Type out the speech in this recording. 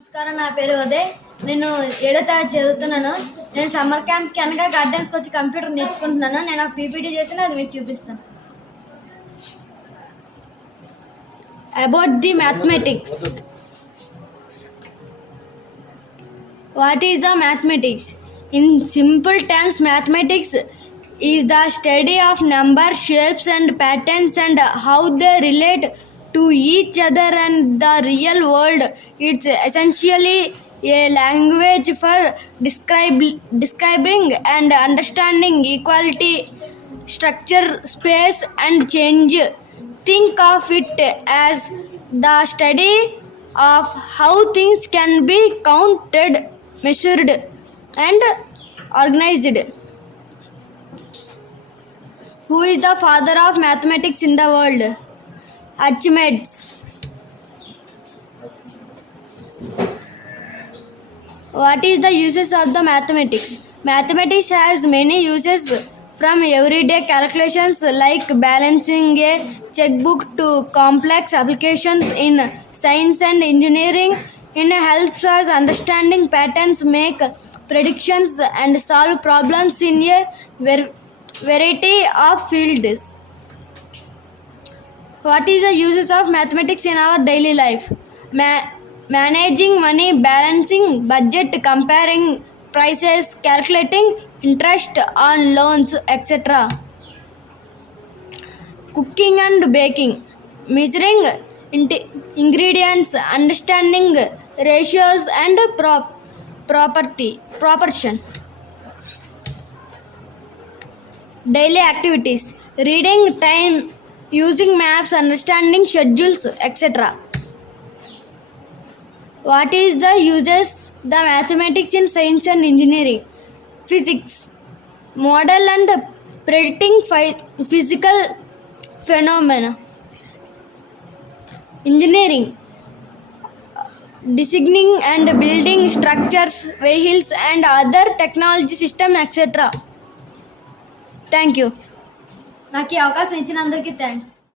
నమస్కారం, నా పేరు ఉదయ్. నేను 7వ తరగతి చదువుతున్నాను. నేను సమ్మర్ క్యాంప్కి అనగా గార్డెన్స్కి వచ్చి కంప్యూటర్ నేర్చుకుంటున్నాను. నేను ఆ పీపీటీ చేసిన అది మీకు చూపిస్తాను. About the mathematics. What is the mathematics? In simple terms, mathematics is the study of numbers, shapes and patterns and how they relate to each other and the real world. It's essentially a language for describing and understanding equality, structure, space and change. Think of it as the study of how things can be counted, measured and organized. Who is the father of mathematics in the world? Archimedes. What is the uses of the mathematics? Mathematics has many uses, from everyday calculations like balancing a checkbook to complex applications in science and engineering. It helps us understanding patterns, make predictions and solve problems in a variety of fields. What is the uses of mathematics in our daily life? Managing money, balancing budget, comparing prices, calculating interest on loans, etc. Cooking and baking, measuring ingredients, understanding ratios and proportion. Daily activities, reading, time, using maps, understanding schedules, etc. What is the uses the mathematics in science and engineering? Physics, model and predicting physical phenomena. Engineering, designing and building structures, vehicles and other technology system, etc. Thank you. నాకు ఈ అవకాశం ఇచ్చినందరికీ thanks.